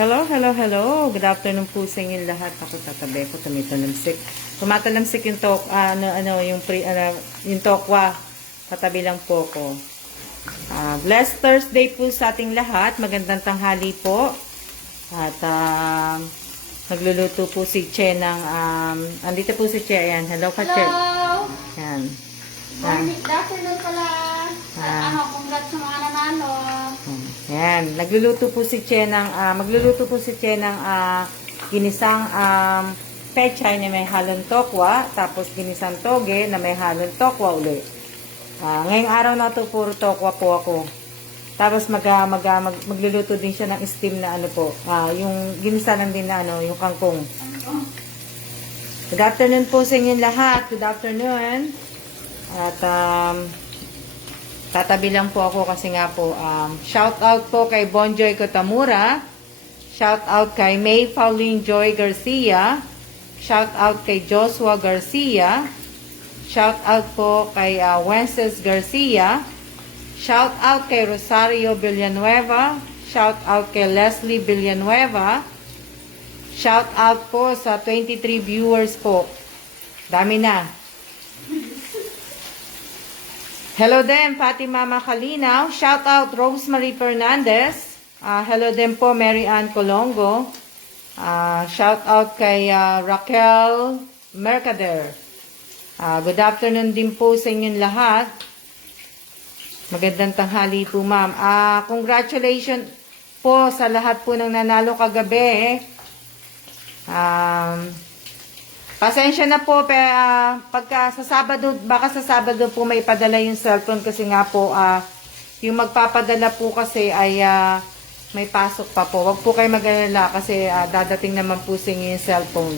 Hello, hello, hello. Good afternoon po sa inyong lahat. Ako tatabi ko, tumitalamsik. Tumatalamsik yung yung tokwa. Katabi lang po ko. Blessed Thursday po sa ating lahat. Magandang tanghali po. At nagluluto po si Che ng andito po si Che. Ayan. Hello ka, Che. Hello! Ayan. Good afternoon pala. Congrats sa mga nanalo. Ayan. Nagluluto po si Che ng magluluto po si Che ng ginisang pechay na may halong tokwa, tapos ginisang toge na may halong tokwa uli. Ngayong araw na to puro tokwa po ako. Tapos magluluto din siya ng steam na yung ginisa lang din na yung kangkong. Good afternoon po sa inyong lahat. Good afternoon. At tatabi lang po ako kasi nga po shout out po kay Bonjoy Kotamura. Shout out kay May Pauline Joy Garcia. Shout out kay Joshua Garcia. Shout out po kay Wences Garcia. Shout out kay Rosario Villanueva. Shout out kay Leslie Villanueva. Shout out po sa 23 viewers po. Dami na. Hello din, Fatima Macalinaw. Shout out Rosemary Fernandez. Hello din po, Mary Ann Colongo. Shout out kay Raquel Mercader. Good afternoon din po sa inyong lahat. Magandang tanghali po, ma'am. Congratulations po sa lahat po ng nanalo kagabi. Pasensya na po, pagka sa Sabado, baka sa Sabado po may padala yung cellphone kasi nga po, yung magpapadala po kasi ay may pasok pa po. Huwag po kayo mag-alala kasi dadating naman po sa inyo yung cellphone.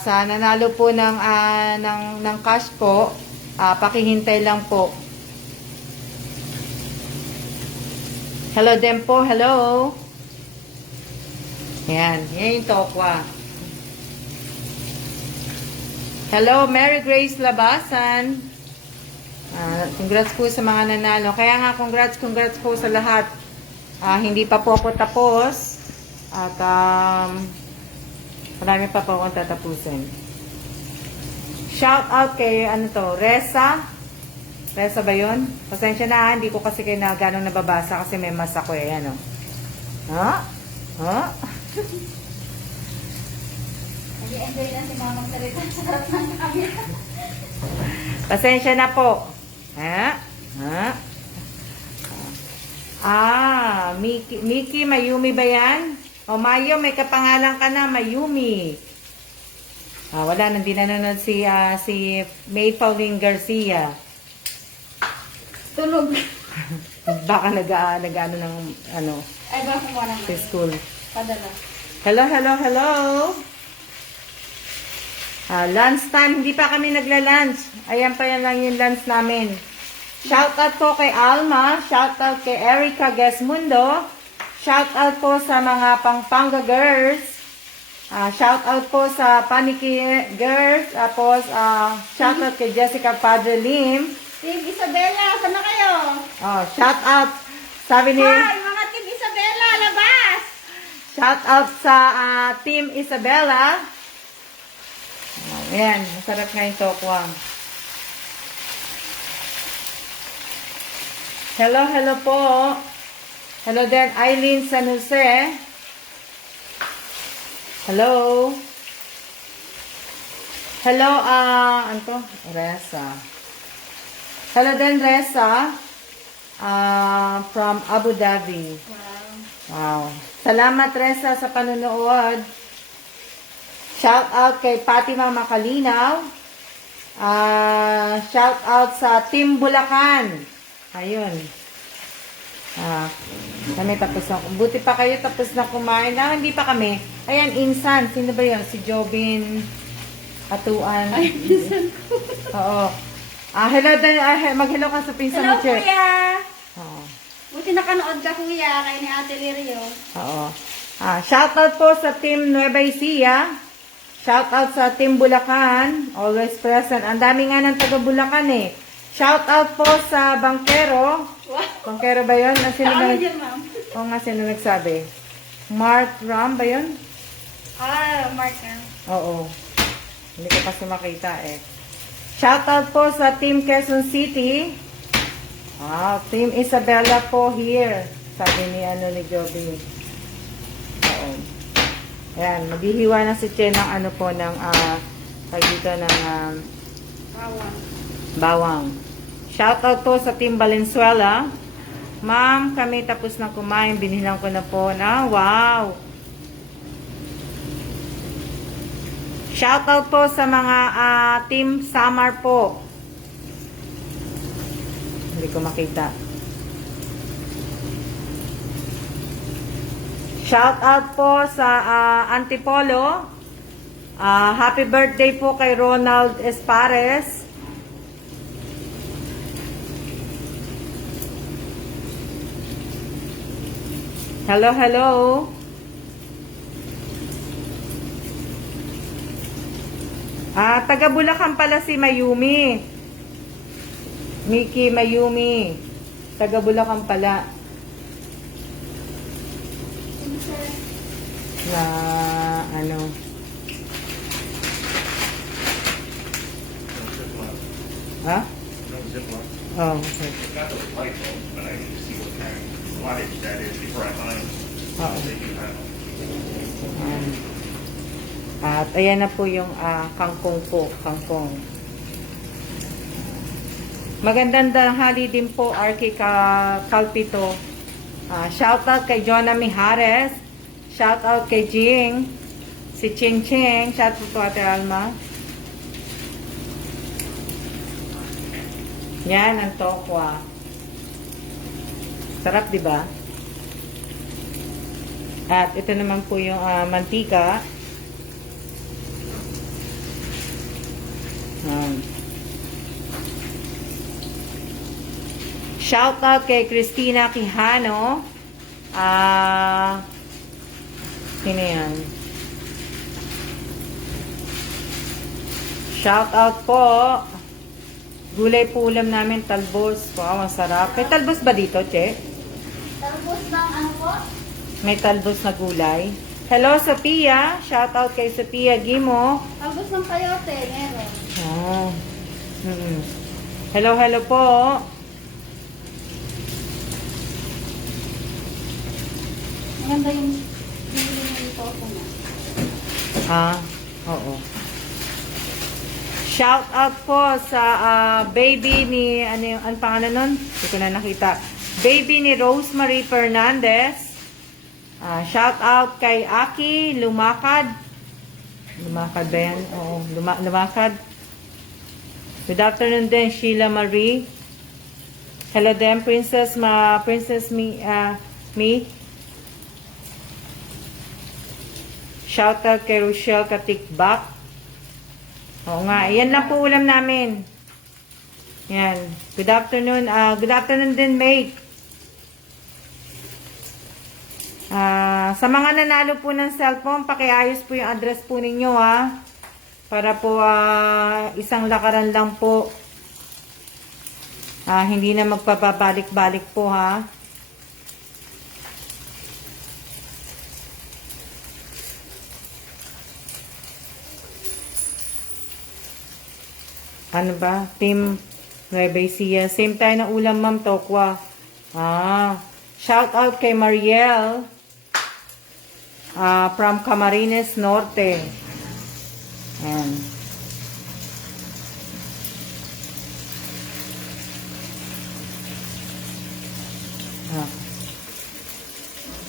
Sa nanalo po ng cash po, pakihintay lang po. Hello din po, hello. Yan yung tokwa. Hello, Mary Grace Labasan. Congrats po sa mga nanalo. Kaya nga, congrats po sa lahat. Hindi pa po ako tapos. At marami pa po akong tatapusin. Shout out kay, Reza. Reza ba yun? Pasensya na, hindi ko kasi kayo na gano'ng nababasa kasi may mas ako eh. Ano? Nag-enjoy na si Mamang Sarita sa harap ng camera. Pasensya na po. Miki, Mayumi ba yan? O Mayo, may kapangalan ka na, Mayumi. Wala, hindi nanonood si May Pauline Garcia. Tulog. Baka nag-ano ng Ay, ba kung wala sa school. Padala. Hello. Lunch time. Hindi pa kami nagla-lunch. Ayan pa yan lang yung lunch namin. Shout out po kay Alma. Shout out kay Erica Gesmundo. Shout out po sa mga Pampanga girls. Shout out po sa Paniki girls. Tapos, shout out kay Jessica Padre Lim. Team Isabella, saan na kayo? Shout out. Sabi ni... Hi, mga Team Isabella, labas! Shout out sa Team Isabella. Ayan, masarap nga yung tokwa. Hello po. Hello din, Eileen San Jose. Hello. Hello, Reza. Hello din, Reza. From Abu Dhabi. Wow. Salamat, Reza, sa panunood. Shout out kay Fatima Macalinaw. Shout out sa Team Bulacan. Ayun. Kami tapos na. Buti pa kayo tapos na kumain. Hindi pa kami. Ayan, Insan. Sino ba yun? Si Jobin Atuan. Ay, pinsan ko. Oo. Hello din. Mag-hello ka sa pinsan mo, Hello, Che. kuya! Oo. Buti nakanood ka, kuya, kay ni Ate Lirio. Oo. Shout out po sa Team Nueva Ecija. Shout out sa Team Bulacan. Always present. Ang dami nga ng taga Bulacan eh. Shout out po sa Bangkero. Bangkero ba yun? Sino Ano nag... dyan, ma'am? Oo nga, sino nagsabi? Mark Ram ba yun? Marker. Oo. Hindi ko kasi makita eh. Shout out po sa Team Quezon City. Team Isabella po here. Sabi ni Joby. Oo. Ayan, maghihiwa na si Che ng dito ng Bawang. bawang. Shout out po sa Team Valenzuela. Ma'am, kami tapos na kumain. Binilang ko na po na. Wow! Shout out po sa mga Team Samar po. Hindi ko makita. Shout out po sa Antipolo. Happy birthday po kay Ronald Espares. Hello, hello. Taga Bulacan pala si Mayumi. Miki Mayumi. Taga Bulacan pala. Na Ha? Oh, okay. I've got those light bulbs, but I need to see what kind of wattage that is before I buy them. Oo. They do have them. At ayan na po yung kangkong po. Kangkong. Magandang tanghali din po, RK Calpito. Shout out kay Jonah Mijares. Shout out kay Jing. Si Ching Ching. Shout out po Ate Alma. Yan ang tokwa. Sarap, di ba? At ito naman po yung mantika. Shout out kay Christina Quijano. Sino yan? Shout out po. Gulay po ulam namin, talbos. Wow, masarap. May talbos ba dito, Che? Talbos ng ano po? May talbos na gulay. Hello, Sophia. Shout out kay Sophia Gimo. Talbos ng kayote, meron. Hello, hello po. Maganda yung bibili mo yung toto na. Oo. Shout out po sa baby ni, ano pangalan nun? Hindi ko na nakita. Baby ni Rosemary Fernandez. Shout out kay Aki Lumakad. Lumakad ba yan? Oo, Lumakad. Good afternoon din, Sheila Marie. Hello din, Princess Me. Shout out kay Rochelle Katikbak. Oo nga, yan lang po ulam namin. Yan. Good afternoon. Good afternoon din, mate. Sa mga nanalo po ng cellphone, pakiayos po yung address po ninyo, ha. Para po isang lakaran lang po. Hindi na magpapabalik-balik po, ha. Ano ba? Team Nueva Ecija. Same tayo ng ulam, Ma'am Tokwa. Shout out kay Mariel. From Camarines Norte. Ayan.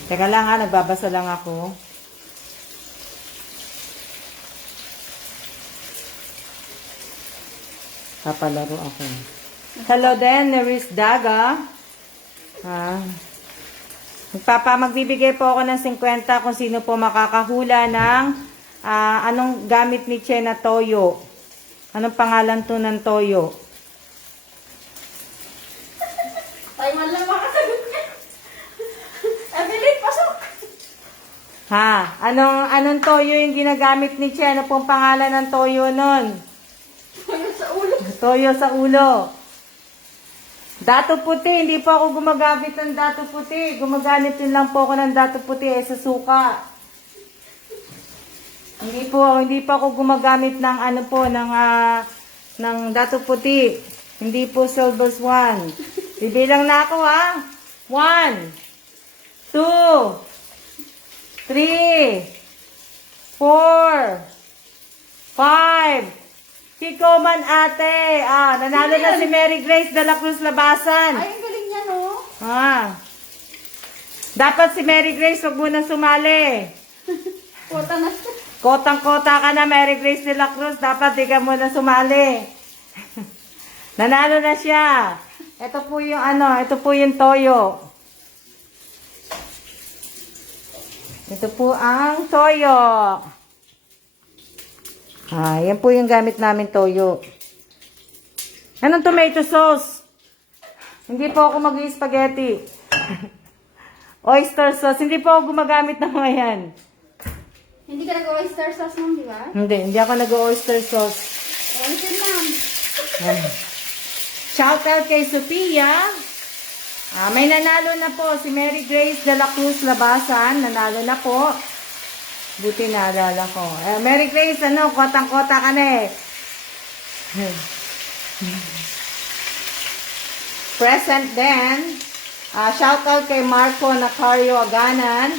Teka lang nagbabasa lang ako. Papalaro ako. Hello din, Neris Daga. Magbibigay po ako ng 50 kung sino po makakahula ng anong gamit ni Che na toyo. Anong pangalan to ng toyo? Ay, wala makasagot niya. Evelyn, pasok! Anong toyo yung ginagamit ni Che? Ano pong pangalan ng toyo nun? Toyo sa ulo. Toyo sa ulo. Dato puti, hindi po ako gumagamit ng dato puti. Gumagamit din lang po ako ng dato puti sa suka. Hindi po ako gumagamit ng ano po, ng dato puti. Hindi po Silvers One. Bibilang na ako ha. 1, 2, 3, 4, 5. Ikaw man ate. Nanalo na si Mary Grace de la Cruz Labasan. Ay, ang galing niya, no? Dapat si Mary Grace wag muna sumali. Puta na. Kotang-kota ka na Mary Grace de la Cruz. Dapat di ka muna sumali. Nanalo na siya. Ito po yung toyo. Ito po ang toyo. Yan po yung gamit namin toyo. Anong tomato sauce? Hindi po ako mag-spaghetti. Oyster sauce. Hindi po ako gumagamit ng mga yan. Hindi ka nag-oyster sauce ma'am, di ba? Hindi ako nag-oyster sauce. Oyster ma'am. Shout out kay Sophia. May nanalo na po si Mary Grace de la Cruz Labasan. Nanalo na po. Buti naalala ko. Mary Grace, kotang-kota ka na eh. Present din. Shout out kay Marco Nacario Aganan.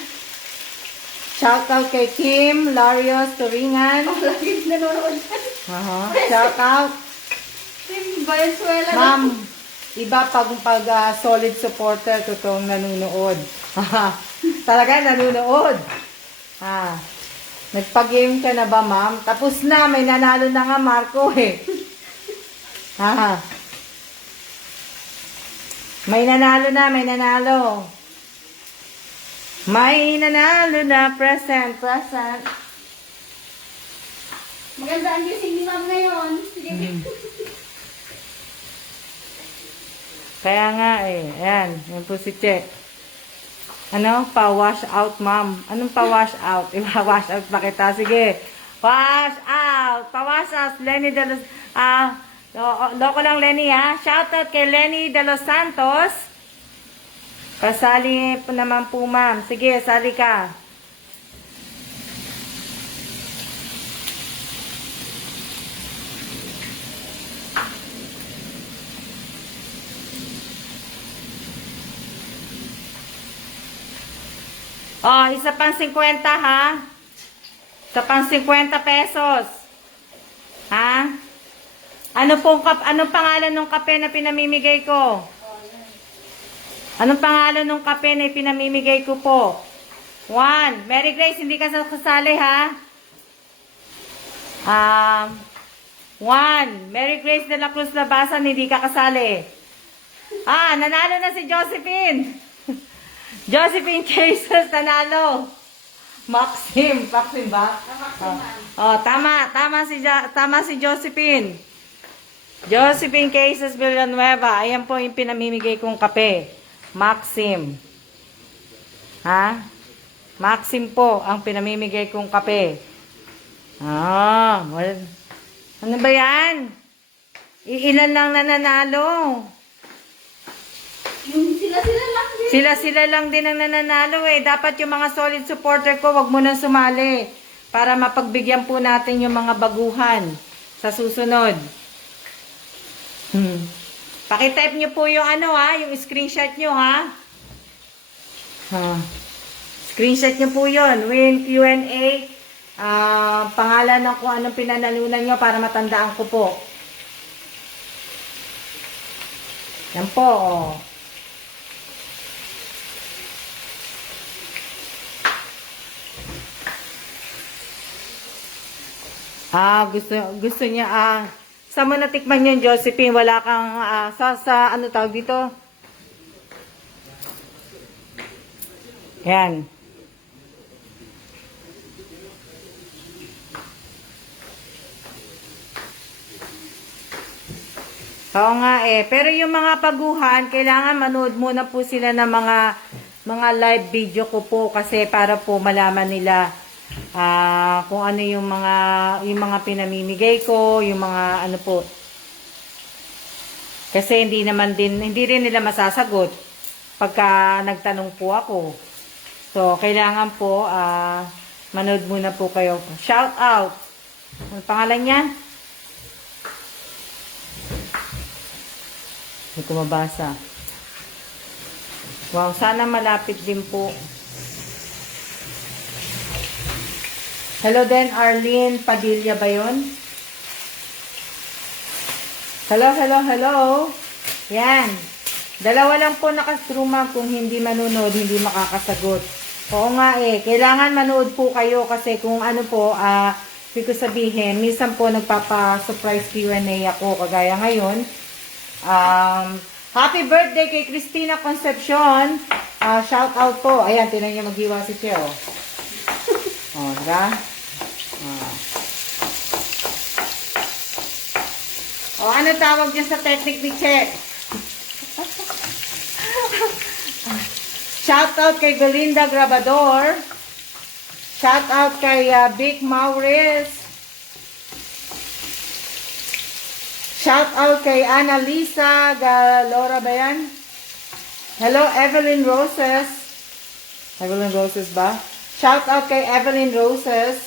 Shout out kay Kim Larios Turingan. Lagi nanonood. Shout out. Tim Valenzuela. Ma'am, iba pag solid supporter, totoong nanonood. Talaga nanonood. Nagpa-game ka na ba, ma'am? Tapos na, may nanalo na nga Marco eh. May nanalo na, may nanalo. May nanalo na, present. Maganda ang gising ni ma'am ngayon. Sige. Kaya nga eh. Ayan, yan po si Che. Pa-wash out, ma'am. Anong pa-wash out? Ipa-wash out pa kita. Sige. Wash out. Pa-wash out. Lenny de los... loko lang, Lenny, ha? Shout out kay Lenny de los Santos. Pasali po naman po, ma'am. Sige, sali ka. Isa pang 50 ha. Isa pang 50 pesos. Ha? Anong pangalan ng kape na pinamimigay ko? Anong pangalan ng kape na pinamimigay ko po? 1. Mary Grace, hindi ka kasali ha? 1. Mary Grace de la Cruz Labasan, hindi ka kasali. Nanalo na si Josephine. Josephine Cases, nanalo. Maxim ba? Tama si Josephine. Josephine Cases Villanueva. Ayan po yung pinamimigay kong kape. Maxim. Maxim po ang pinamimigay kong kape. Ano ba yan? Ilan lang nananalo? Sila lang din ang nananalo eh. Dapat yung mga solid supporter ko, wag mo nang sumali. Para mapagbigyan po natin yung mga baguhan sa susunod. Pakitype nyo po yung yung screenshot nyo ha. Screenshot nyo po yun. Win Q&A. Pangalan ng kung anong pinanalunan nyo para matandaan ko po. Yan po gusto niya, saan mo natikman yun, Josephine? Wala kang, ano tawag dito? Yan. Oo nga eh. Pero yung mga paguhan, kailangan manood muna po sila ng mga live video ko po kasi para po malaman nila kung ano yung mga pinamimigay ko, yung mga ano po. Kasi hindi rin nila masasagot pagka nagtanong po ako. So, kailangan po, manood muna po kayo. Shout out! Ano pangalan niya? Hindi ko mabasa. Wow, sana malapit din po. Hello din, Arlene Padilla ba yun? Hello, hello, hello. Yan. Dalawa lang po nakastruma, kung hindi manunod, hindi makakasagot. Oo nga eh, kailangan manood po kayo kasi kung ano po, hindi ko sabihin, minsan po nagpapa-surprise Q&A ako, kagaya ngayon. Happy birthday kay Christina Concepcion. Shout out po. Ayan, tinan niyo maghiwa si Che, oh. Oh, diba? Oh, ano tawag niya sa technique ni Che? Shout out kay Belinda Grabador. Shout out kay Vic Maurice. Shout out kay Annalisa Galora ba yan? Hello, Evelyn Roses. Evelyn Roses ba? Shout out kay Evelyn Roses.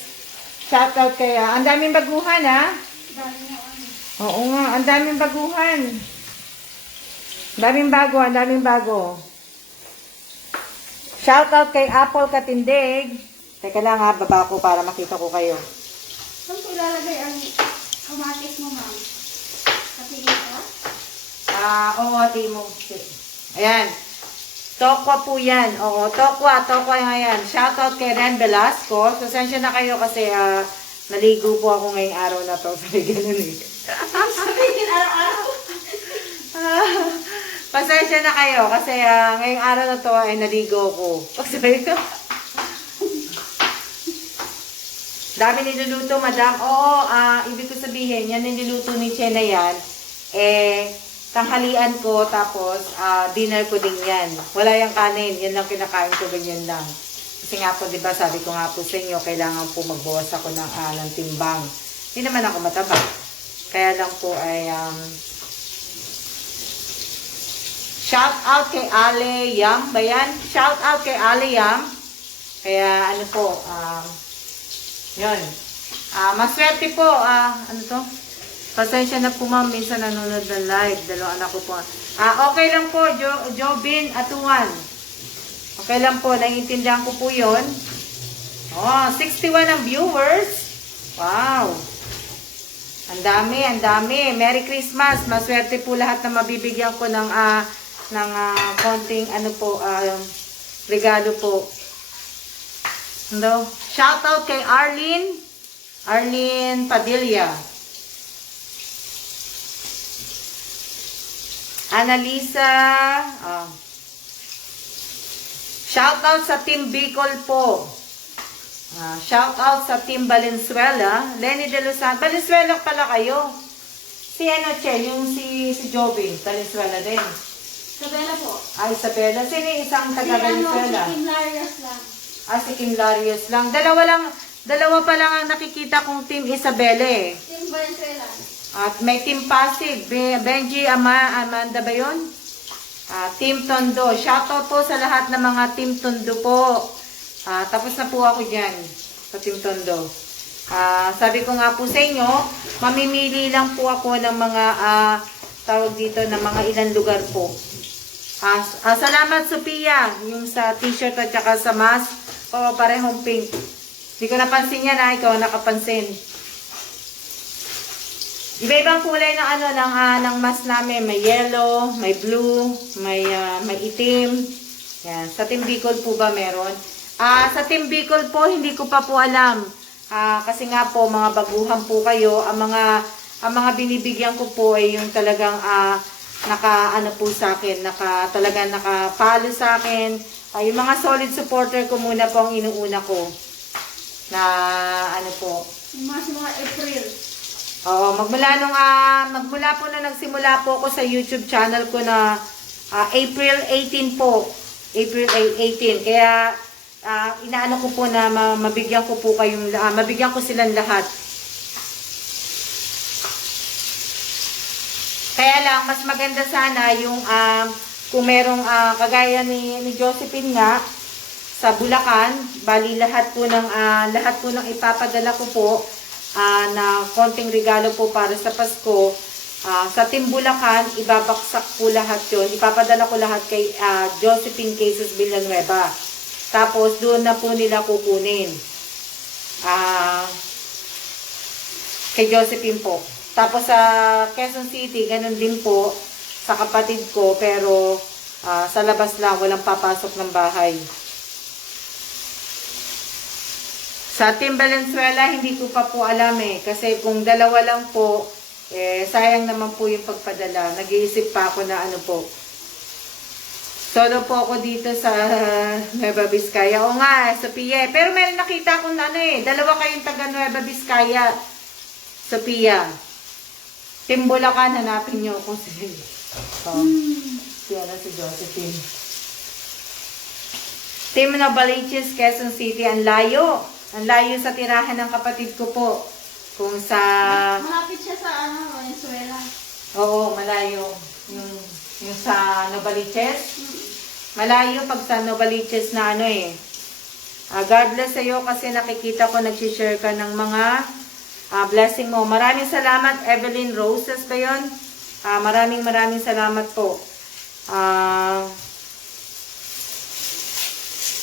Shout out kay... ang daming baguhan, ha? Oo nga, ang daming baguhan. Daming bago. Shout out kay Apple Katindig. Teka lang ha, baba ko para makita ko kayo. Saan ko ilalagay ang kamatis mo, ma'am? Katigil ka? Oo, Timo. Ayan. Tokwa po yan. Oo, Tokwa nga yan. Shout out kay Ren Velasco. Pasensya na kayo kasi naligo po ako ngayong araw na to. Sabi ganun eh. Sabihin araw-araw. Pasensya na kayo kasi ngayong araw na to ay naligo ko. Sabi ko. Dami niluluto, madam. Oo, ibig ko sabihin, yan niluluto ni Che na yan. Tanghalian ko, tapos dinner ko din yan. Wala yung kanin, yan lang kinakain ko, ganyan lang. Kasi nga po, di ba, sabi ko nga po sa inyo, kailangan po magbawas ako ng timbang. Hindi naman ako mataba. Kaya lang po ay, shout out kay Ale Yam, ba yan? Shout out kay Ale Yam. Kaya, ano po, yun. Maswerte po, ano to? Pasensya na po ma'am, minsan nanonood ng live. Dalawang anak ko po. Okay lang po, Jobin Atuan. Okay lang po, naiintindihan ko po yun. 61 ang viewers. Wow. Ang dami. Merry Christmas. Maswerte po lahat na mabibigyan ko ng konting regalo po. Hello. Shout out kay Arlene Padilla. Annalisa. Shout out sa Team Bicol po. Shout out sa Team Valenzuela. Lenny De Los Santos. Valenzuela pala kayo. Si ano, Che? Yung si Jobin. Valenzuela din. Isabela po. Isabela. Sino yung isang taga Valenzuela? Si Kim Larios lang. Si Kim Larios lang. Dalawa pa lang ang nakikita kong Team Isabela eh. Team Valenzuela. At may Team Pasig. Benji Amanda ba yun? Team Tondo. Shoutout po sa lahat ng mga Team Tondo po. Tapos na po ako dyan sa Team Tondo. Sabi ko nga po sa inyo, mamimili lang po ako ng mga tawag dito ng mga ilang lugar po. Salamat Sophia, yung sa t-shirt at saka sa mask. Parehong pink. Hindi ko napansin yan ikaw nakapansin. Iba-ibang kulay ng mask namin. May yellow, may blue, may itim. Yan. Sa Team Bicol po ba meron? Sa Team Bicol po, hindi ko pa po alam. Kasi nga po, mga baguhan po kayo. Ang mga binibigyan ko po ay yung talagang po sa akin, talagang naka-follow sa akin. Yung mga solid supporter ko muna po ang inuuna ko. Na po. Yung mga April. Oo, magmula po na nagsimula po ako sa YouTube channel ko na April 18 po. April 18. Kaya inaano ko po na mabigyan ko po kayong mabigyan ko silang lahat. Kaya lang, mas maganda sana yung kung merong kagaya ni Josephine nga sa Bulacan, bali lahat po ng ipapadala ko po na konting regalo po para sa Pasko. Sa Team Bulacan, ibabaksak ko lahat yun. Ipapadala ko lahat kay Josephine Cases Villanueva. Tapos, doon na po nila kukunin. Kay Josephine po. Tapos, sa Quezon City, ganun din po sa kapatid ko. Pero, sa labas lang, walang papasok ng bahay. Sa Team Valenzuela, hindi ko pa po alam eh. Kasi kung dalawa lang po, sayang naman po yung pagpadala. Nag-iisip pa ako na ano po. Solo po ako dito sa Nueva Vizcaya. O nga, Sophia. Pero meron nakita akong ano dalawa kayong taga Nueva Vizcaya. Sophia. Team Bulacan, hanapin nyo kung si si Josephine. Team Novaliches, Quezon City. Ang layo. Ang layo sa tirahan ng kapatid ko po. Kung sa... Malapit siya sa Venezuela. Oo, malayo. Yung sa Novaliches. Malayo pag sa Novaliches na God bless sa'yo kasi nakikita ko nagsishare ka ng mga blessing mo. Maraming salamat, Evelyn Roses ba yun? Maraming salamat po.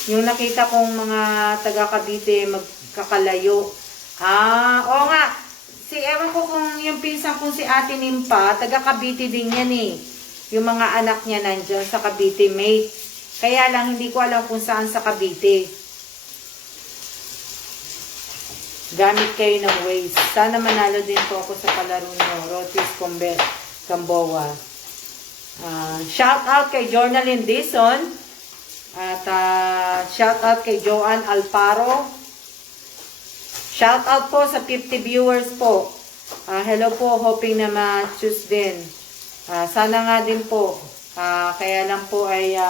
Yung nakita kong mga taga Cavite magkakalayo. Oo nga. Ewan ko kung yung pinsan kong si Ate Nimpa, taga Cavite din yan eh. Yung mga anak niya nandyan sa Cavite, mate. Kaya lang, hindi ko alam kung saan sa Cavite. Gamit kayo ng Waze. Sana manalo din po ako sa palaro nyo. Rotis Camboa. Shout out kay Jornalyn Dison. At shout out kay Joanne Alparo. Shout out po sa 50 viewers po. Hello po, hoping na ma-choose din. Sana nga din po. Kaya lang po ay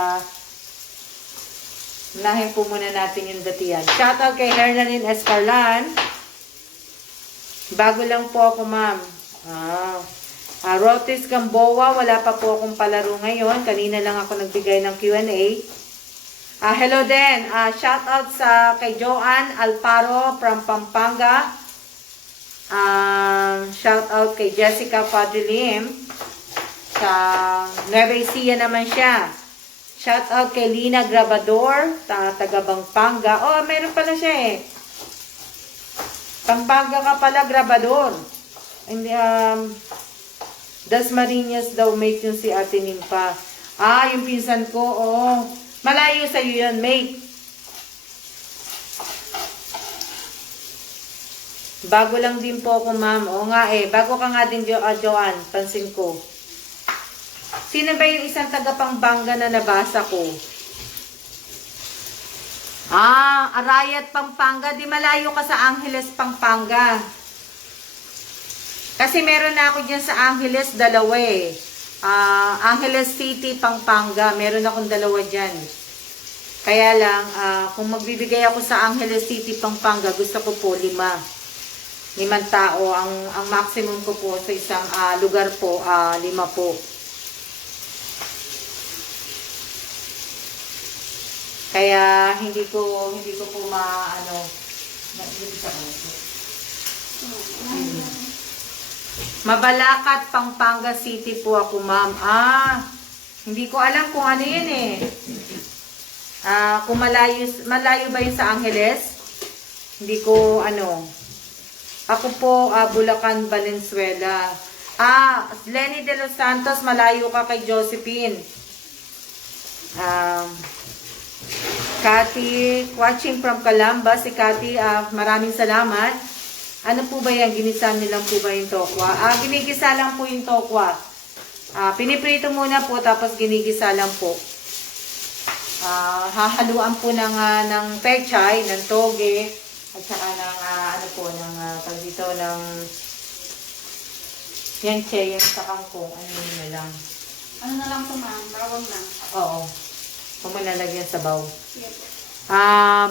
unahin po muna natin yung datiyan. Shout out kay Hernalyn Escarlan. Bago lang po ako, ma'am. Rotis Gamboa, wala pa po akong palaro ngayon. Kanina lang ako nagbigay ng Q&A. Hello din. Shout out sa kay Joanne Alparo from Pampanga. Shout out kay Jessica Padrilim. Sa Nueva Ecija naman siya. Shout out kay Lina Grabador, taga Pampanga. Oh, meron pala siya eh. Pampanga ka pala, Grabador. And, Dasmariñas daw mate yung si Ate Nimpa. Yung pinsan ko, malayo sa'yo yun, mate. Bago lang din po ako, ma'am. Oo nga bago ka nga din, Joanne, pansin ko. Sino ba yung isang taga Pampanga na nabasa ko? Arayat, Pampanga. Di malayo ka sa Angeles, Pampanga. Kasi meron na ako dyan sa Angeles, dalawa Angeles City, Pampanga. Meron akong dalawa dyan. Kaya lang, kung magbibigay ako sa Angeles City, Pampanga, gusto ko po 5 tao. Ang maximum ko po sa isang lugar po, 5 po. Kaya hindi ko po Mabalacat, Pampanga City po ako, ma'am. Hindi ko alam kung ano yun kung malayo ba yun sa Angeles? Hindi ko Ako po, Bulacan, Valenzuela. Lenny de los Santos, malayo ka kay Josephine. Cathy, watching from Calamba. Si Cathy, maraming salamat. Ano po ba yan? Ginisa nilang po ba yung tokwa? Ginigisa lang po yung tokwa. Piniprito muna po, tapos ginigisa lang po. Hahaluan po ng pechay, ng toge, at saka ng, ng yanche, yung sa kangkong, na lang. Ano na lang ito, ma'am? Bawang lang. Oo. Kung malalagyan sa baw. Sige po.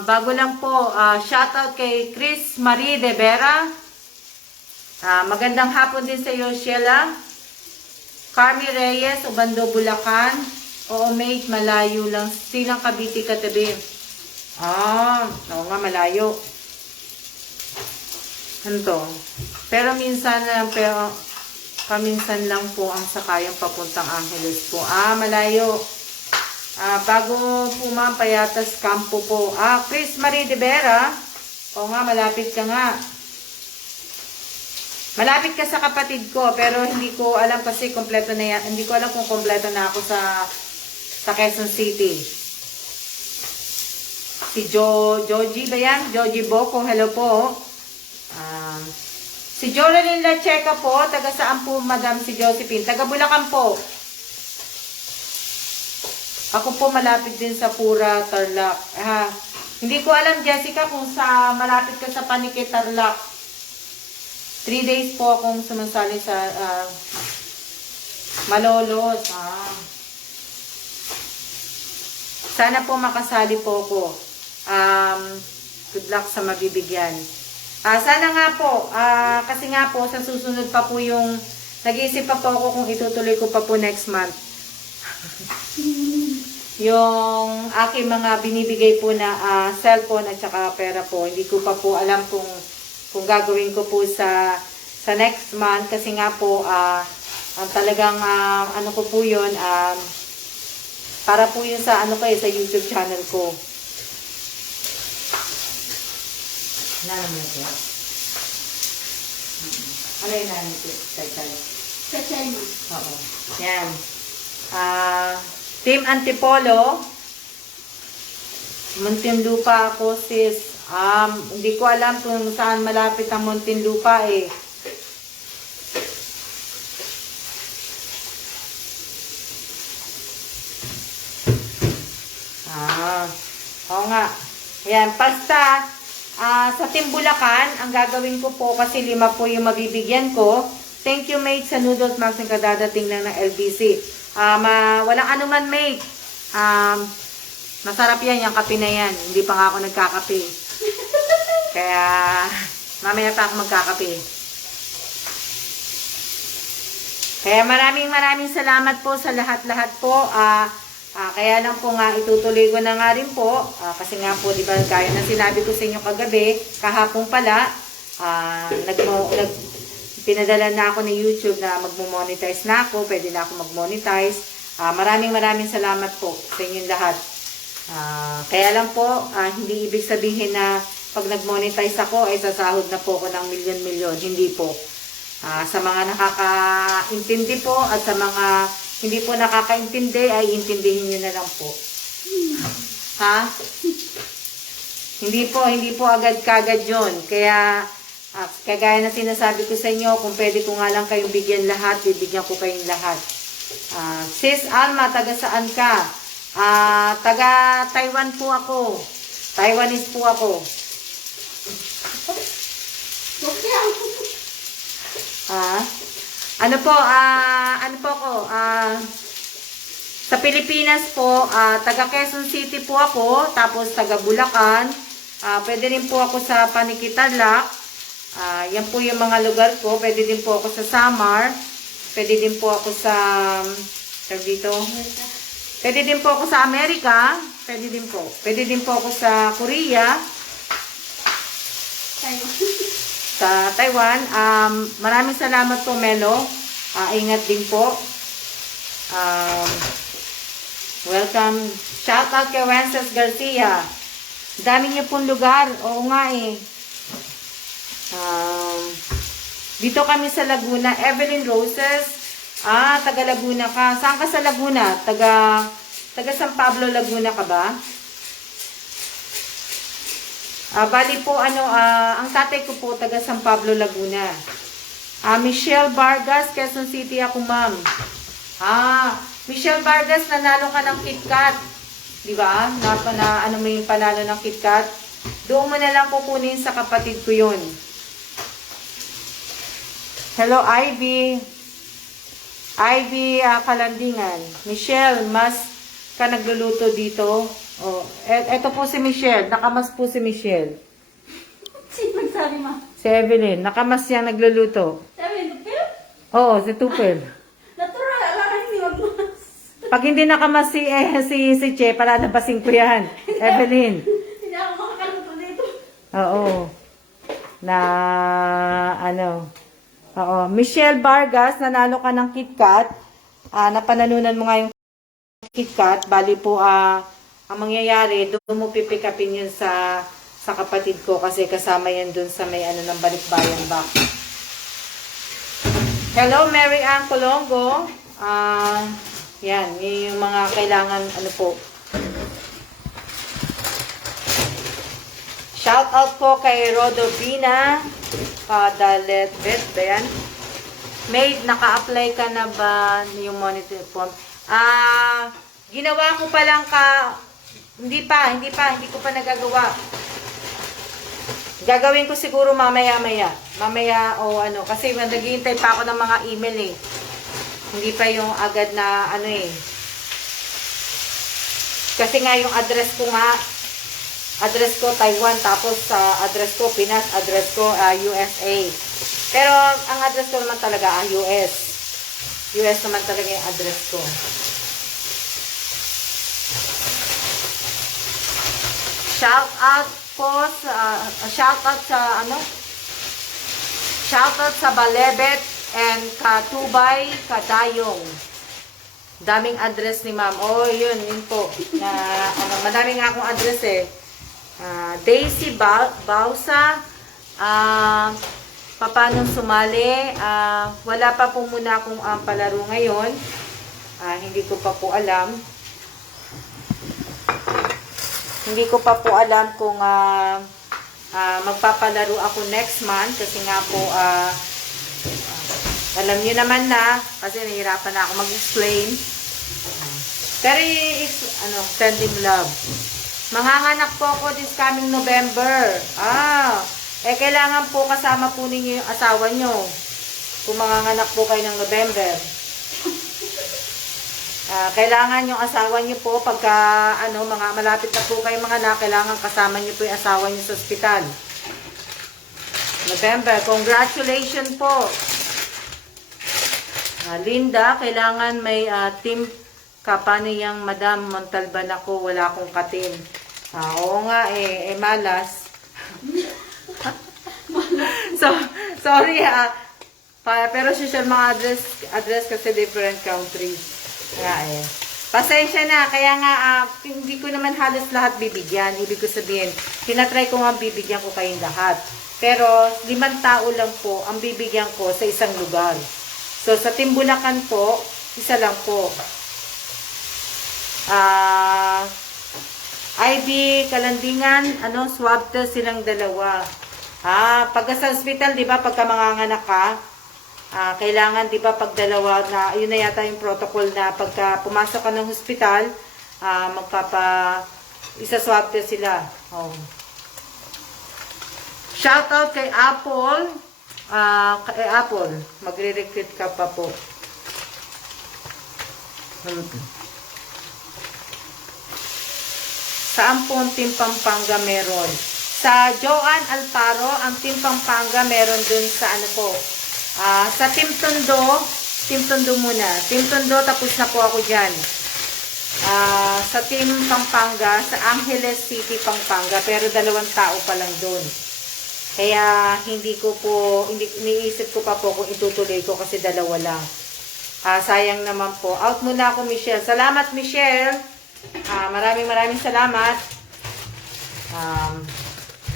Bago lang po, shoutout kay Chris Marie de Vera. Magandang hapon din sa iyo, Sheila. Carmi Reyes, Obando, Bulacan. Oo, mate, malayo lang. Silang Cavite katabi. Oo nga, malayo. Ano to? Pero minsan lang, paminsan lang po ang sakayang papuntang Angeles po. Malayo. Bago po ma'am, Payatas Campo po. Chris Marie de Vera. Oo nga, malapit ka nga. Malapit ka sa kapatid ko, pero hindi ko alam kasi kompleto na yan. Hindi ko alam kung kompleto na ako sa Quezon City. Si Joji ba yan? Joji Boko, hello po. Si Joralyn Lacheca po, taga saan po Madam si Josephine? Taga Bulacan po. Ako po malapit din sa Pura, Tarlac. Hindi ko alam, Jessica, kung malapit ka sa Paniki, Tarlac. 3 days po akong sumasali sa Malolos. Sana po makasali po ako. Good luck sa mabibigyan. Sana nga po, kasi nga po, sa susunod pa po yung, nag-iisip pa po ako kung itutuloy ko pa po next month. Yung aking mga binibigay po na cellphone at saka pera po, hindi ko pa po alam kung gagawin ko po sa next month kasi nga po talagang ano ko po yun para po yun sa sa YouTube channel ko. Ano mo ito? Ano yung namin ito? Kachay mo. Oo. Yan. Team Antipolo. Muntinlupa ako, sis. Hindi ko alam kung saan malapit ang Muntinlupa eh. Oo nga. Ayan, basta sa Team Bulacan, ang gagawin ko po kasi 5 po yung mabibigyan ko. Thank you, mate, sa Noodles Max yung kadadating lang ng LBC. Walang anuman, mate. Masarap yan, yung kape na yan. Hindi pa nga ako nagkakape. Kaya, mamaya pa ako magkakape. Kaya maraming salamat po sa lahat-lahat po. Kaya lang po nga, itutuloy ko na nga rin po. Kasi nga po, di ba, gaya na sinabi ko sa inyo kagabi, kahapon pala, pinadala na ako ng YouTube na magmo-monetize na ako. Pwede na ako mag-monetize. Maraming salamat po sa inyong lahat. Kaya lang po, hindi ibig sabihin na pag nag-monetize ako, ay sasahod na po ako ng milyon-milyon. Hindi po. Sa mga nakakaintindi po at sa mga hindi po nakakaintindi, ay intindihin nyo na lang po. Hindi po agad-kagad yun. Kaya, kagaya na sinasabi ko sa inyo, kung pwede ko nga lang kayong bigyan lahat, bibigyan ko kayong lahat. Sis Alma, taga saan ka? Taga Taiwan po ako. Taiwanese po ako. Ano po ako? Sa Pilipinas po, taga Quezon City po ako, tapos taga Bulacan. Pwede rin po ako sa Paniki, Tarlac. Yan po yung mga lugar ko. Pwede din po ako sa Samar. Pwede din po ako sa Pwede din po ako sa Amerika. Pwede din po. Pwede din po ako sa Korea. Sa Taiwan. Maraming salamat po, Melo. Ingat din po. Welcome. Shout out kay Wences Garcia. Dami niyo pong lugar. Oo nga eh. Dito kami sa Laguna. Evelyn Roses. Taga Laguna ka. Saan ka sa Laguna? Taga San Pablo, Laguna ka ba? Bali po, ang tatay ko po, taga San Pablo, Laguna. Michelle Vargas, Quezon City ako, ma'am. Michelle Vargas, nanalo ka ng KitKat. Di ba? Ano mo yung panalo ng KitKat? Doon mo na lang kukunin sa kapatid ko yun. Hello, Ivy. Ivy Kalandingan. Michelle, mas ka nagluluto dito. Eto po si Michelle. Nakamas po si Michelle. Sino nagsabi, ma? Si Evelyn. Nakamas siya nagluluto. Sabi, Tupil? Oo, si Tupel. Natural. Pag hindi nakamas si Che, palalabasin ko yan. Evelyn. Hindi ako makakaluto dito. Oo. Na, ano. Oo. Michelle Vargas, nanalo ka ng KitKat. Napanalunan mo nga yung KitKat. Bali po, ang mangyayari, doon mo pipick upin yun sa kapatid ko kasi kasama yan doon sa may ano ng Balikbayan back. Hello, Mary Ann Colongo. Yan, yun yung mga kailangan, ano po. Shout out po kay Rodovina Daletbet ba yan? Maid, naka-apply ka na ba yung monitor form? Ginawa ko pa lang hindi ko pa nagagawa. Gagawin ko siguro mamaya o ano, kasi naghihintay pa ako ng mga email eh. Hindi pa yung agad na ano eh. Kasi nga yung address ko Taiwan, tapos address ko Pinas, address ko USA. Pero ang address ko naman talaga US. US naman talaga yung address ko. Shout out po shout out sa Balebet and Katubay, Kadayong. Daming address ni ma'am. Oh, yun po. Madaming nga akong address eh. Daisy Bausa, papanong sumali. Wala pa po muna akong palaro ngayon. Hindi ko pa po alam. Hindi ko pa po alam kung magpapalaro ako next month kasi nga po alam niyo naman na kasi nahihirapan na ako mag-explain. Pero sending love. Manganganak po ako this coming November. Kailangan po kasama po ninyo yung asawa nyo kung manganganak po kayo ng November. Kailangan yung asawa niyo po pagka mga malapit na po kayo mga anak, kailangan kasama niyo po yung asawa niyo sa ospital. November, congratulations po. Linda, kailangan may team ka. Paano yung Madam Montalban ako, wala akong ka-team. Oo nga malas. Sorry pero social mga address kasi different countries. Pasensya na, kaya nga hindi ko naman halos lahat bibigyan. Ibig ko sabihin, tinatry ko nga bibigyan ko kayong lahat. Pero 5 tao lang po ang bibigyan ko sa isang lugar. So sa Team Bulacan po, isa lang po. IB Kalandingan, swab test silang dalawa. Pagka sa hospital, di ba, pagka manganganak ka, kailangan, di ba, pag dalawa na, yun na yata yung protocol na pagka pumasok ka ng hospital, isa-swab test sila. Shout out kay Apple. Magre-recruit ka pa po. Saan po ang Team Pampanga meron? Sa Joan Alparo, ang Team Pampanga meron dun sa sa Team Tondo muna. Team Tondo, tapos na po ako dyan. Sa Team Pampanga, sa Angeles City, Pampanga, pero 2 tao pa lang doon. Kaya iniisip ko pa po kung itutuloy ko kasi 2 lang. Sayang naman po. Out muna ako, Michelle. Salamat, Michelle. Maraming salamat.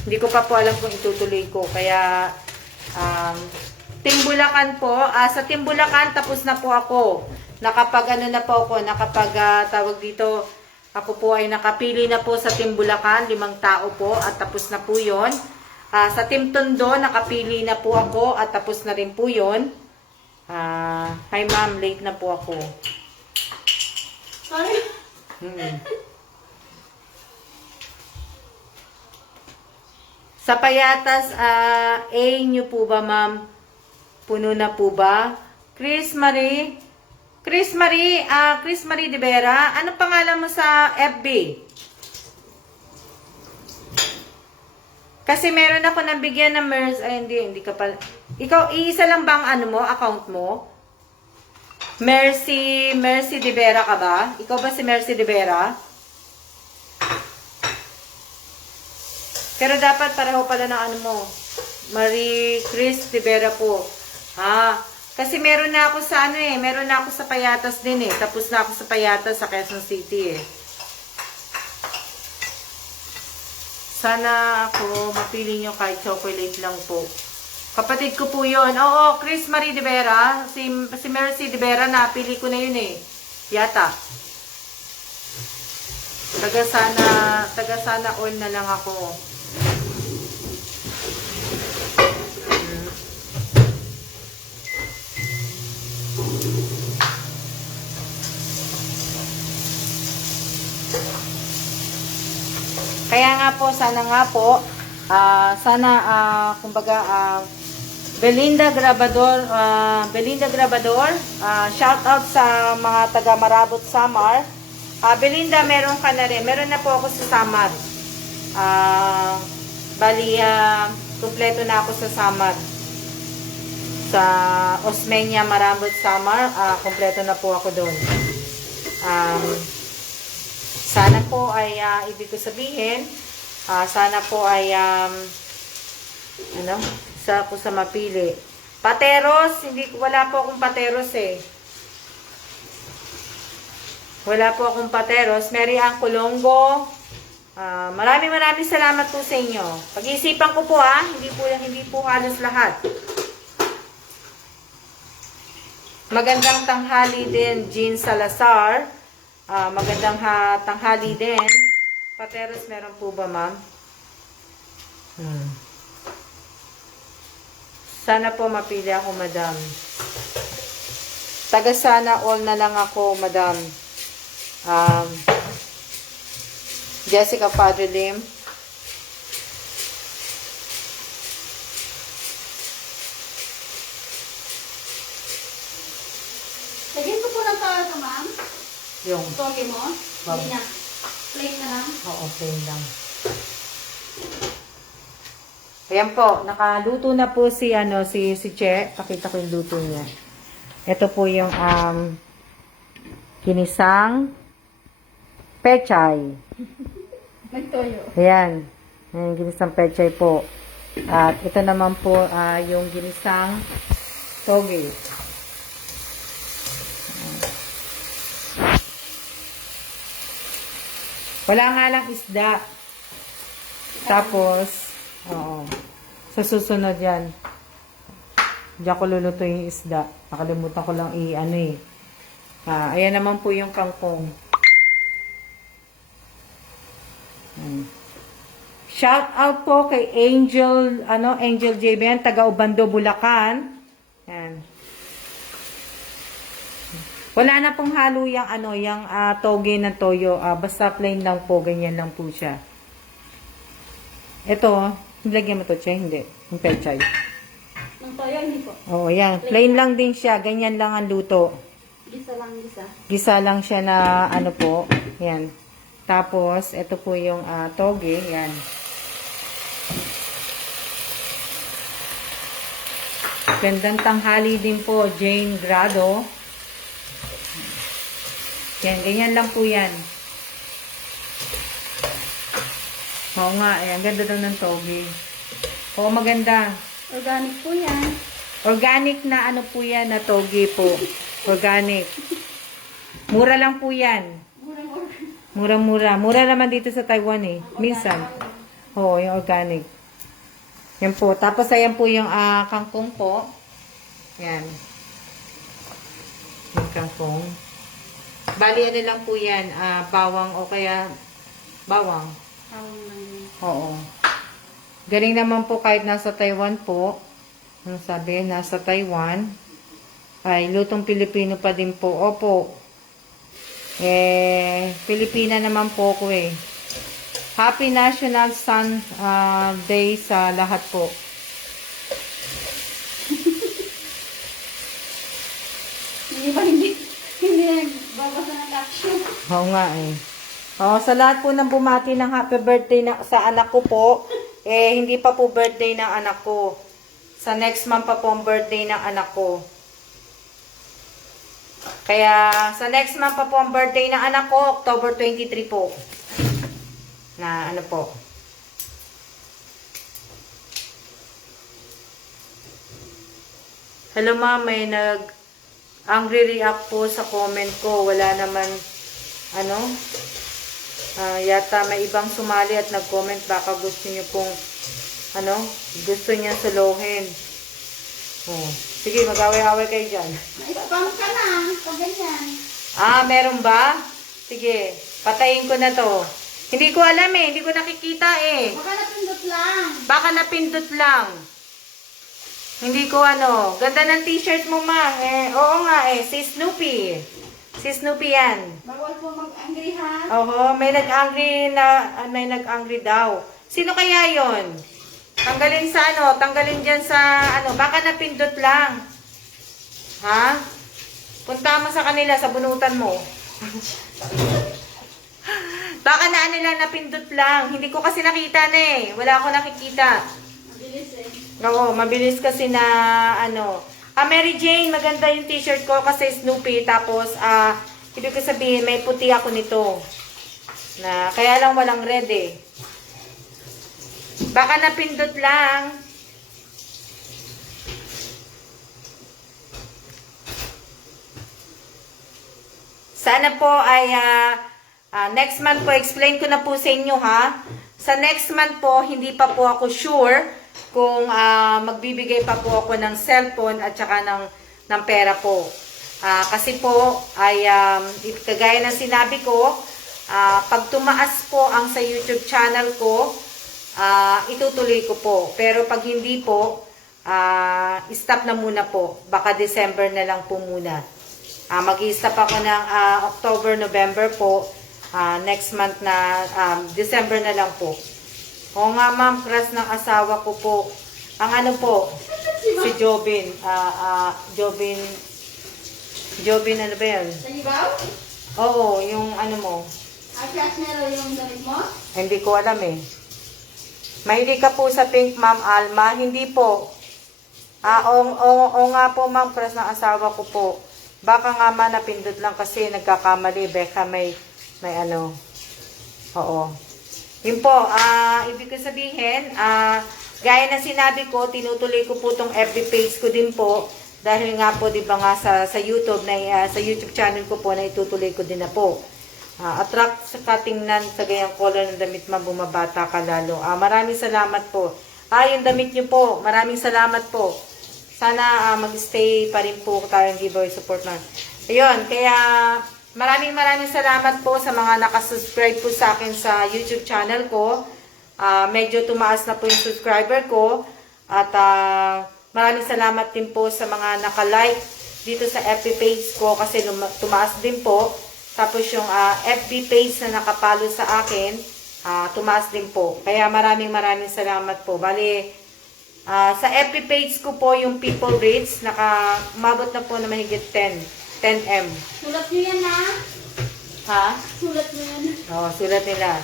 Hindi ko pa po alam kung itutuloy ko. Kaya, Team Bulacan po. Sa Team Bulacan, tapos na po ako. Tawag dito, ako po ay nakapili na po sa Team Bulacan. 5 tao po at tapos na po yun. Sa Team Tondo, nakapili na po ako at tapos na rin po yun. Hi ma'am, late na po ako. Sorry. Sa Payatas, A nyo po ba ma'am? Puno na po ba? Chris Marie de Vera, ano pangalan mo sa FB? Kasi meron ako nabigyan ng MERS, hindi ka pala. Ikaw, iisa lang bang account mo? Mercy De Vera ka ba? Ikaw ba si Mercy De Vera? Pero dapat pareho pala ng ano mo. Marie Chris De Vera po. Kasi meron na ako sa ano eh. Meron na ako sa Payatas din eh. Tapos na ako sa Payatas sa Quezon City eh. Sana ako mapili nyo kahit chocolate lang po. Kapatid ko po yun. Oo, Chris Marie De Vera. Si Mercy De Vera, napili ko na yun eh. Yata. Taga sana all na lang ako. Kaya nga po, kumbaga, Belinda Grabador, shout out sa mga taga Marabot, Samar. Belinda, meron ka na rin. Meron na po ako sa Samar. Kumpleto na ako sa Samar. Sa Osmeña, Marabot, Samar, kumpleto na po ako doon. Sana po ay, ibig ko sabihin, sana po ay, isa po sa mapili. Pateros, wala po akong pateros eh. Wala po akong pateros. Mary Ann Colongo. Maraming salamat po sa inyo. Pag-iisipan ko po hindi po halos lahat. Magandang tanghali din, Jean Salazar. Magandang tanghali din. Pateros meron po ba, ma'am? Sana po mapili ako, madam. Taga sana all na lang ako, madam. Jessica Padre Lim. Lagyan ko po ng tawag, ma'am. Yung. Toge mo? Ma'am. Hindi na. Plain na lang. Oo, plain lang. Ayan po, nakaluto na po si Che. Pakita ko yung luto niya. Ito po yung ginisang pechay. May toyo. Ayan. Yung ginisang pechay po. At ito naman po yung ginisang toge. Wala nga lang isda. Tapos, sa susunod yan. Diyan ko luluto yung isda. Nakalimutan ko lang ayan naman po yung kangkong. Shout out po kay Angel JBN, taga Ubando, Bulacan. Yan. Wala na pong halo yung toge ng toyo. Basta plain lang po, ganyan lang po siya. Ito, nilagyan mo to, Che? Hindi. Yung pechay. Ng toyo, hindi po. Oo, yan. Plain lang din siya. Ganyan lang ang luto. Gisa lang, gisa. Gisa lang siya na po. Yan. Tapos, ito po yung toge. Yan. Gandang tanghali din po, Jane Grado. Yan, ganyan lang po yan. Oo nga, ang ganda daw ng toge. Oo, maganda. Organic po yan. Organic na po yan, na toge po. Organic. Mura lang po yan. Mura-mura. Mura naman dito sa Taiwan eh. Minsan. Oo, yung organic. Yan po. Tapos ayan po yung kangkong po. Yan. Yung kangkong. Bali, lang po yan. Bawang o kaya bawang. Oo. Galing naman po kahit nasa Taiwan po. Ang sabi, nasa Taiwan. Ay, lutong Pilipino pa din po. Opo. Pilipina naman po ko eh. Happy National Sun Day sa lahat po. Hindi nagbabasa ng caption. Oo nga eh. Sa lahat po ng bumati ng happy birthday sa anak ko po, hindi pa po birthday ng anak ko. Sa next month pa po ang birthday ng anak ko. Kaya sa next month pa po ang birthday ng anak ko, October 23 po. Na ano po. Hello ma'am, may angry react po sa comment ko. Wala naman, ano, yata may ibang sumali at nag-comment. Baka gusto niyo pong, ano, gusto niya suluhin. Oh. Sige, mag-away-away kayo dyan. Spam ka na, pag ganyan. Meron ba? Sige, patayin ko na to. Hindi ko alam eh, hindi ko nakikita eh. Baka napindot lang. Baka napindot lang. Hindi ko ano. Ganda ng t-shirt mo, ma. Oo nga eh. Si Snoopy. Si Snoopy yan. Bawal po mag-angry ha. Oo, may nag-angry na, may nag-angry daw. Sino kaya yon? Tanggalin sa ano, tanggalin dyan sa ano, baka napindot lang. Ha? Punta mo sa kanila, sa bunutan mo. Baka na ano lang, napindot lang. Hindi ko kasi nakita na eh. Wala ako nakikita. Mabilis eh. Oo, mabilis kasi na ano. Mary Jane, maganda yung t-shirt ko kasi Snoopy. Tapos, ibig ko sabihin, may puti ako nito. Na, kaya lang walang red eh. Baka napindot lang. Sana po ay next month po, explain ko na po sa inyo ha. Sa next month po, hindi pa po ako sure kung magbibigay pa po ako ng cellphone at saka ng pera po. Kasi po, ay kagaya ng sinabi ko, pag tumaas po ang sa YouTube channel ko, itutuloy ko po. Pero pag hindi po, stop na muna po. Baka December na lang po muna. Mag-i-stop ako ng October, November po. Next month na, December na lang po. Oo nga ma'am, crush ng asawa ko po. Ang ano po, si Jobin. Jobin ano ba yun? Sa ibaw? Oo, yung ano mo. Crush nero yung damit mo? Hindi ko alam eh. Mahilig ka po sa pink, Ma'am Alma? Hindi po. Oo nga po, Ma'am, crush ng asawa ko po. Baka nga ma, napindot lang kasi nagkakamali. Beka, may ano. Oo. Yun po, ibig ko sabihin, gaya na sinabi ko, tinutuloy ko po tong FB page ko din po. Dahil nga po, di ba nga, sa YouTube, sa YouTube channel ko po, na itutuloy ko din na po. Attract sa katingnan sa gayang color ng damit mo, bumabata ka lalo. Maraming salamat po. Yung damit niyo po, maraming salamat po. Sana mag-stay pa rin po tayong giveaway support na. Ayun, kaya maraming salamat po sa mga nakasubscribe po sa akin sa YouTube channel ko. Medyo tumaas na po yung subscriber ko. At maraming salamat din po sa mga nakalike dito sa FB page ko kasi tumaas din po. Tapos yung FB page na nakapalo sa akin, tumaas din po. Kaya maraming salamat po. Bali, sa FB page ko po yung people rates, umabot na po na mahigit 10M. Sulat nyo yan ha? Ha? Sulat nyo yan. Oo, sulat nila.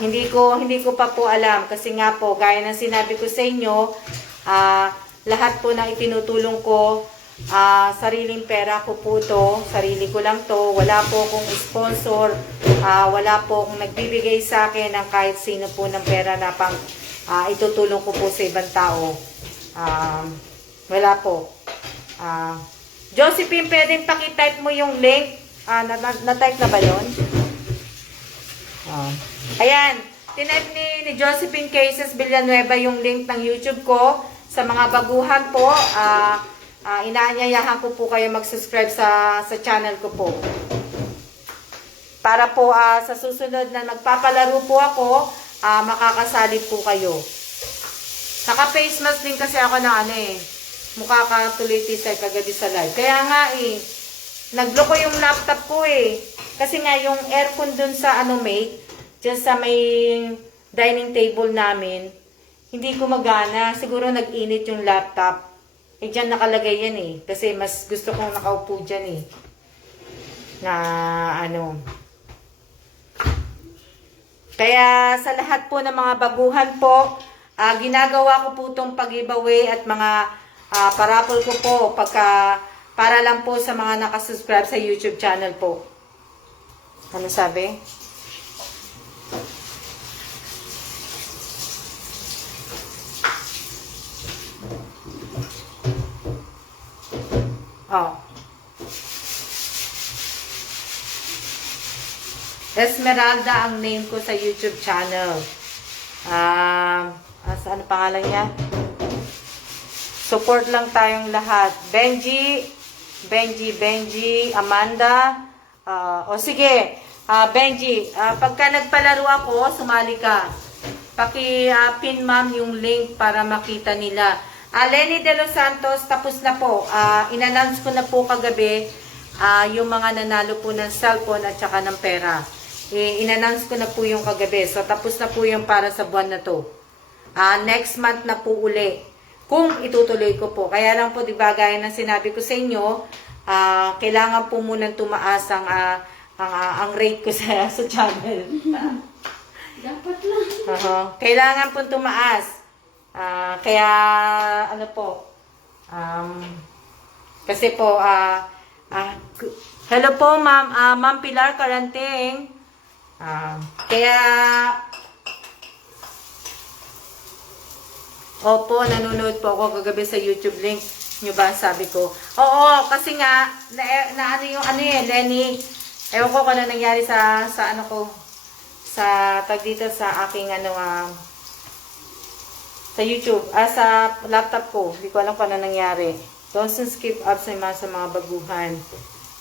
Hindi ko pa po alam kasi nga po, gaya ng sinabi ko sa inyo, lahat po na itinutulong ko, sariling pera ko po to, sarili ko lang to, wala po akong sponsor, wala po akong nagbibigay sa akin ng kahit sino po ng pera na pang itutulong ko po sa ibang tao. Wala po. Josephine, pwedeng pakitype mo yung link. Na-type na ba yun? Ayan, tinype ni Josephine Cases Villanueva yung link ng YouTube ko. Sa mga baguhan po, inaanyayahan ko po kayo mag-subscribe sa channel ko po. Para po sa susunod na magpapalaro po ako, makakasali po kayo. Naka-face mask din kasi ako na ano eh. Mukha ka tuloy tisay kagabi sa live. Kaya nga eh, nagloko yung laptop ko eh. Kasi nga yung aircon dun sa ano mate, dyan sa may dining table namin, hindi gumagana. Siguro nag-init yung laptop. Eh, dyan nakalagay yan eh. Kasi mas gusto kong nakaupo dyan eh. Na, ano. Kaya, sa lahat po ng mga baguhan po, ginagawa ko po itong pag-giveaway at mga parapol ko po pagka para lang po sa mga nakasubscribe sa YouTube channel po. Ano sabi? Oh. Esmeralda ang name ko sa YouTube channel. Ano pangalan niya? Support lang tayong lahat. Benji, Amanda. Sige, Benji, pagka nagpalaro ako, sumali ka. Paki-pin ma'am yung link para makita nila. Lenny De Los Santos, tapos na po. In-announce ko na po kagabi yung mga nanalo po ng cellphone at saka ng pera. In-announce ko na po yung kagabi. So, tapos na po yung para sa buwan na to. Next month na po uli. Kung itutuloy ko po. Kaya lang po, di ba, gaya ng sinabi ko sa inyo, kailangan po munang tumaas ang rate ko sa channel. Dapat lang. Kailangan po tumaas. Kaya, ano po, kasi po, hello po, Ma'am Pilar Karanting. Kaya, opo, nanonood po ako kagabi sa YouTube link nyo ba, sabi ko. Oo, kasi nga, na ano yung, Lenny, ewan ko kung ano nangyari sa ano ko, sa, tag dito sa aking, sa YouTube, sa laptop ko. Hindi ko alam kung ano nangyari. Don't skip up sa mga baguhan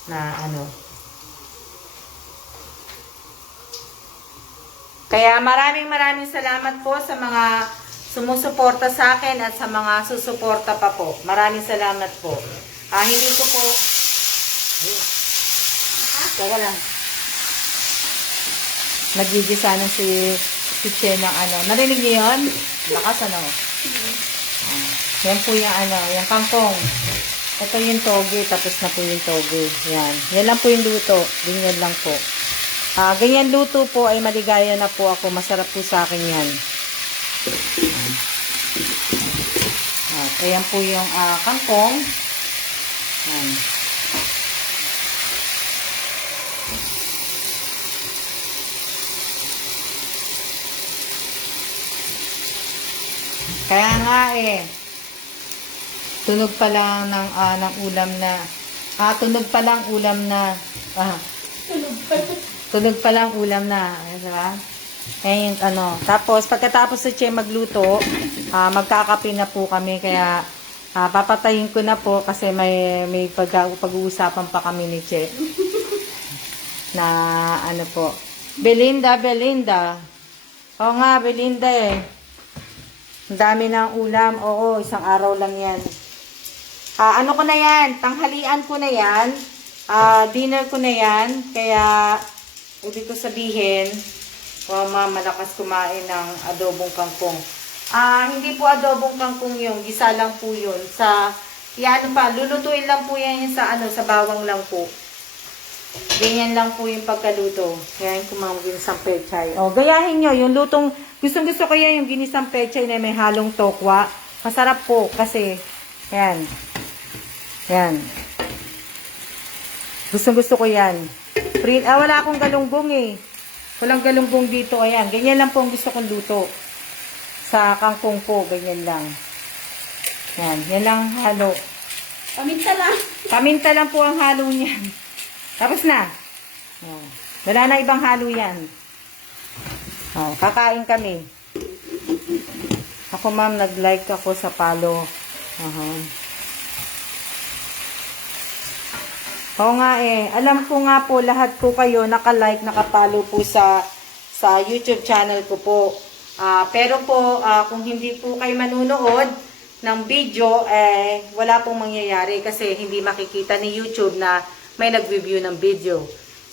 na Kaya maraming salamat po sa mga sumusuporta sa akin at sa mga susuporta pa po. Maraming salamat po. Hindi ko po... Teka lang. Nagigisa na si Che ng Narinig niyo yun? Lakas yan po yung kangkong. Ito yung toge, tapos na po yung toge. Yan. Yan lang po yung luto. Ganyan lang po. Ganyan luto po ay maligaya na po ako. Masarap po sa akin yan. Ayan po yung kangkong. Yan. Kaya nga tunog pa lang ng ulam na tunog pa lang ulam na tunog pa lang ulam na, diba? Ayan tapos pagkatapos si Che magluto, magkakape na po kami, kaya papatayin ko na po kasi may pag-uusapan pa kami ni Che na po. Belinda. Oo nga, Belinda Ang dami ng ulam. Oo, isang araw lang yan. Ano ko na yan? Tanghalian ko na yan. Dinner ko na yan. Kaya, ibig ko sabihin, malakas kumain ng adobong kangkong. Hindi po adobong kangkong yung gisa lang po yun. Lulutuin lang po yan sa bawang lang po. Ganyan lang po yung pagkaluto. Yan kung mga ginisang pechay. Gayahin nyo, yung lutong, gusto ko yan yung ginisang pechay na may halong tokwa. Masarap po kasi, yan. Gusto ko yan. Wala akong galunggong Walang galunggong dito. Ayan, ganyan lang po ang gusto kong luto. Sa kangkong po, ganyan lang. Yan lang halo. Paminta lang po ang halo niyan. Tapos na. Wala na ibang halo yan. Kakain kami. Ako ma'am, nag-like ako sa palo. Oo nga Alam ko nga po, lahat po kayo naka-like, nakapalo po sa YouTube channel ko po. Pero po, kung hindi po kayo manunood ng video, wala pong mangyayari kasi hindi makikita ni YouTube na may nag-review ng video.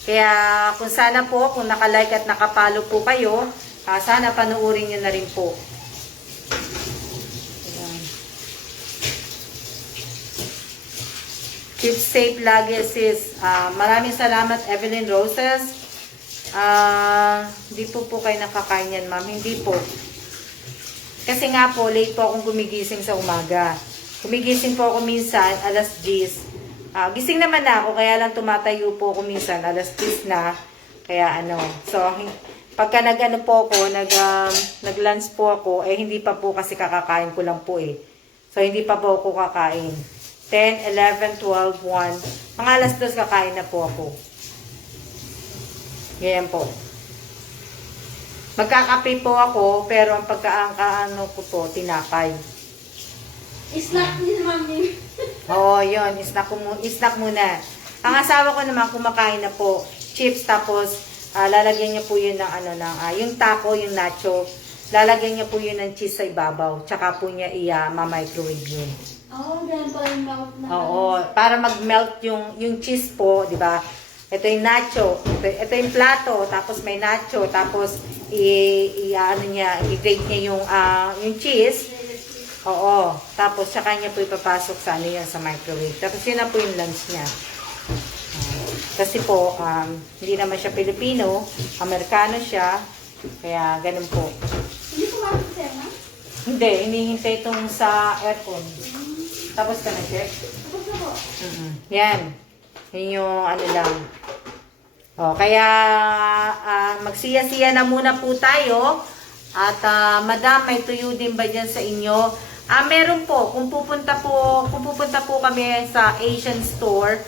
Kaya kung sana po, kung naka-like at nakapalo po kayo, sana panuorin nyo na rin po. Keep safe lagi, sis. Maraming salamat, Evelyn Roses. Hindi po kayo nakakain yan, ma'am. Hindi po. Kasi nga po, late po akong gumigising sa umaga. Gumigising po ako minsan, alas 10. Gising naman na ako, kaya lang tumatayo po ako minsan, alas 10 na. Kaya so, pagka nag-ano po ako, nag-lunch po ako, hindi pa po kasi kakakain ko lang po eh. So, hindi pa po ako kakain. 10, 11, 12, 1. Mga alas 2 kakain na po ako. Ganyan po. Magkakape po ako, pero ang pagkaano ko po, tinapay. Snack ni Mami. Oo, yun. Snack muna. Ang asawa ko naman, kumakain na po. Chips, tapos lalagyan niya po yun ng yung taco, yung nacho. Lalagyan niya po yun ng cheese sa ibabaw. Tsaka po niya ma-microwave yun. Ganyan pala yung mouth na. Oo, para mag-melt yung cheese po, di ba? Ito yung nacho, ito yung plato, tapos may nacho, tapos i-grate niya yung cheese. Oo, tapos saka niya po ipapasok sa sa microwave. Tapos yun na po yung lunch niya. Kasi po, hindi naman siya Pilipino, Amerikano siya, kaya ganun po. Hindi ko mami siya, ma? Hindi, hinihintay itong sa aircon. Tapos ka na, check? Tapos na po. Yan. Yun yung lang. Kaya magsiya-siya na muna po tayo. At madam, may tuyo din ba dyan sa inyo? Meron po. Kung pupunta po kami sa Asian store,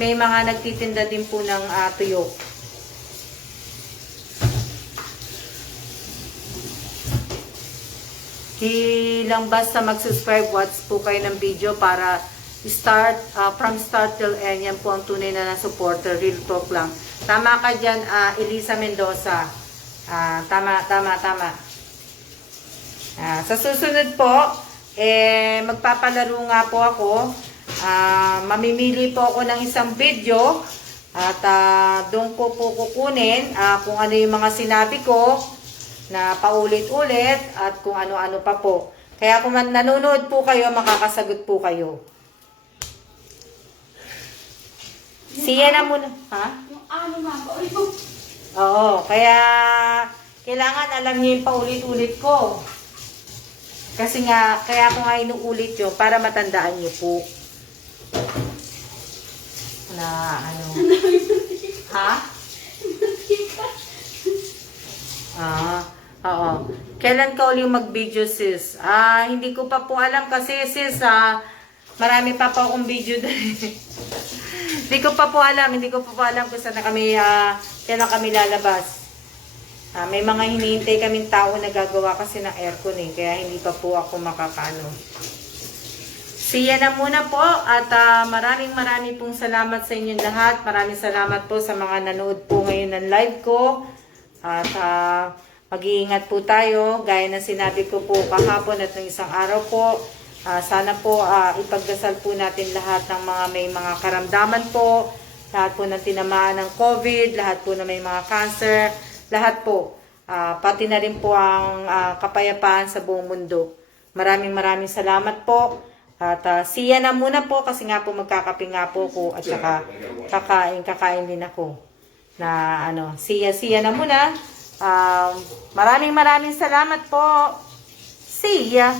may mga nagtitinda din po ng tuyo. Lang basta mag-subscribe, watch po kayo ng video para from start till end. Yan po ang tunay na supporter. Real talk lang. Tama ka dyan, Elisa Mendoza. Tama. Sa susunod po, magpapalaro nga po ako. Mamimili po ako ng isang video at doon ko po kukunin kung ano yung mga sinabi ko na paulit-ulit at kung ano-ano pa po. Kaya kung nanonood po kayo, makakasagot po kayo. Siya na muna. Ha? Yung ma'am. Oo, kaya kailangan alam niyo yung paulit-ulit ko. Kasi nga, kaya ko nga inuulit yun para matandaan niyo po. Na Ha? Oo. Kailan ka ulit mag-video, sis? Hindi ko pa po alam kasi, sis, marami pa po akong video doon. Hindi ko pa po alam kung saan kailan kami lalabas. May mga hinihintay kaming tao na gagawa kasi ng aircon kaya hindi pa po ako makakaano. Siya na muna po at maraming pong salamat sa inyong lahat. Maraming salamat po sa mga nanood po ngayon ng live ko. At mag-iingat po tayo. Gaya ng sinabi ko po kahapon at ng isang araw po. Sana po ipagdasal po natin lahat ng mga may mga karamdaman po. Lahat po ng tinamaan ng COVID. Lahat po na may mga cancer. Lahat po. Pati na rin po ang kapayapaan sa buong mundo. Maraming salamat po. At siya na muna po kasi nga po magkakape nga po ko at saka kakain din ako. Na siya na muna. Maraming salamat po. See ya!